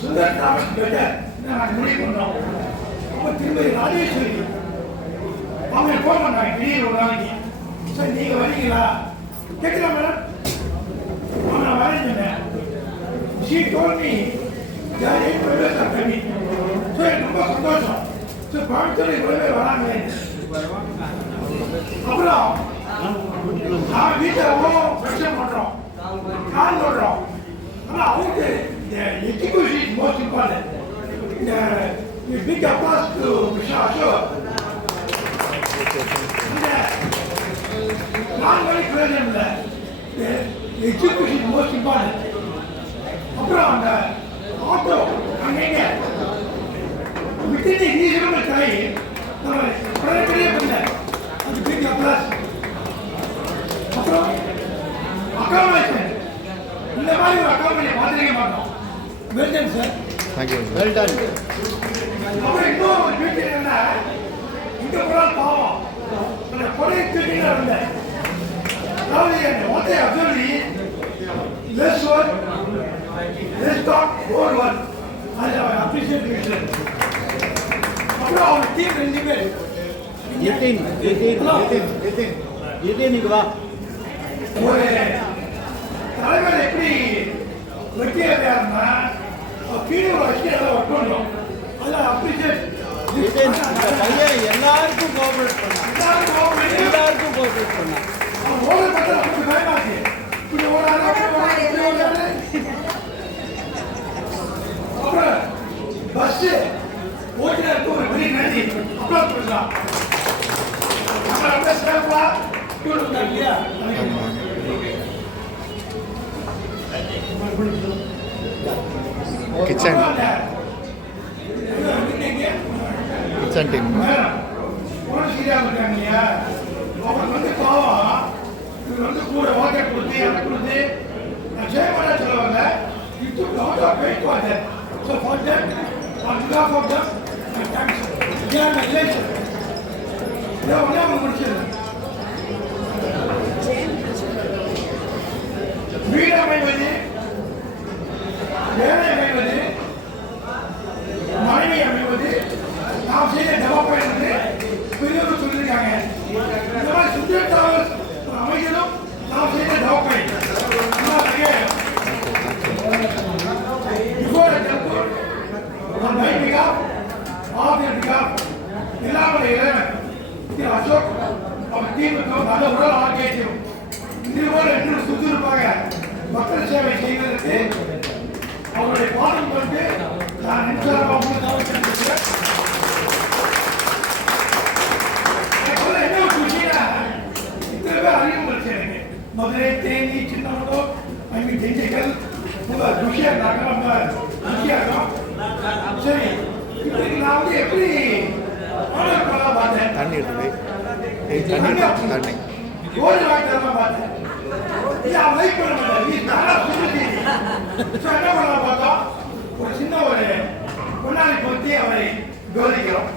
Sundar Thomas better நாங்கள் முடிவு பண்ணோம். அப்போ திரும்பி ராஜேஸ்வரி அவங்க ஃபோன் பண்ணாங்க திடீர்னு ஒரு நாளைக்கு. சார் நீங்கள் வரீங்களா கேட்குறா மேடம். நான் வரேன் சொன்னேன். ஷீ டோல் மீ கம்மி. ஸோ எனக்கு ரொம்ப சந்தோஷம். ஸோ கோயம்புத்தூர் இவ்வளோ பேர் வராங்க. அப்புறம் நான் வீட்டில் எவ்வளோ பிரச்சனை பண்ணுறோம், கால் பண்ணுறோம். ஆனால் அவங்களுக்கு இந்த எஜுகேஷன் இஸ் மோஸ்ட் இம்பார்ட்டன்ட். இந்த big applause to Mister Ashok. இந்த நான்கு பிரயோஜனம் இல்லை. Education most important. அப்புறம் அந்த ஆட்டோ அங்கங்க வித்தின் ரீசனபிள் டைம் நம்ம பெரிய பண்ண அது பிக் அப்ளாஸ். அப்புறம் அகாமடேஷன் இந்த மாதிரி ஒரு அகாமடேஷன் பார்த்துருக்க மாட்டோம். Well done sir. Thank you. Well done. அப்புறம் இன்னும் ஒரு வீட்டு என்னன்னா இங்கே கூட பாவம் அந்த கொலை தூக்கிட்டு இருந்தேன். அதாவது ஒத்தை observe less work less talk more work. அது அவர் அப்ரிஷியேட் பண்ணிட்டு. அப்புறம் அவங்க டீம் 2 பேர் நீங்க வா. ஒரு தலைவர் எப்படி வெற்றியாருன்னா கீழே ஒரு வச்சு ஒர்க் பண்ணணும். அதில் அப்ரிஷியேட் பையன் எல்லாருக்கும் கோஆபரேட் பண்ணா. எல்லாருக்கும் கோஆபரேட் பண்ணா. அவன் ஓட பார்த்தா நமக்கு பயமாச்சு. இப்படி ஓடாது. அப்புறம் பஸ்ஸு ஓட்டினருக்கு ஒரு பெரிய நன்றி அப்ளோட் பண்ணலாம். நம்ம அப்படியே சேஃபா டூர் வந்தாங்க இல்லையா. கிச்சன் டீம் இருக்காங்க இல்லையா. அவங்க வந்து பாவம் இவர் வந்து கூட வாட்டர் கொடுத்து அதை கொடுத்து நான் செய்யமாட்டா சொல்லுவாங்க. இது lot weight water. So for that on behalf of them thanks. again my relation. இதை ஒன்றே அவங்க முடிச்சது. வீடு அமைவது, வேலை அமைவது, மனைவி அமைவது நாம் செய்த டெவலப்மெண்ட் என்று பெரியவர்கள் சொல்லியிருக்காங்க. இந்த மாதிரி சுந்தர் தாமஸ் அமைச்சரும் நாம் செய்த டெவலப்மெண்ட் பிஃபோர் டெம்பூர் on my behalf, on their behalf, எல்லாமே இறைவன் திரு அசோக் அவர் டீமுக்கும் நல்ல உடல் ஆரோக்கியத்தையும் இதுபோல என்று சுற்றிருப்பாங்க மக்கள் சேவை செய்வதற்கு அவருடைய பாடம் கொண்டு நான் நிச்சயமாக என்ன ஒரு விஷயம் இத்தனை பேர் அறிமுகப்படுத்தி எனக்கு மதுரை தேனி சின்னமனூர் திண்டுக்கல் ரொம்ப ருசியாக இருந்தாங்க. ரொம்ப ருசியாக இருக்கும். சரி இப்படி நான் வந்து எப்படி பார்த்தேன் தண்ணி கோல்டு வாட்டர் பார்த்தேன். அவன் லைக் பண்ண மாட்டேன். என்ன பண்ணலாம் பார்த்தோம் ஒரு சின்ன ஒரு பொன்னாடி போத்தி அவரை கௌரிக்கிறோம்.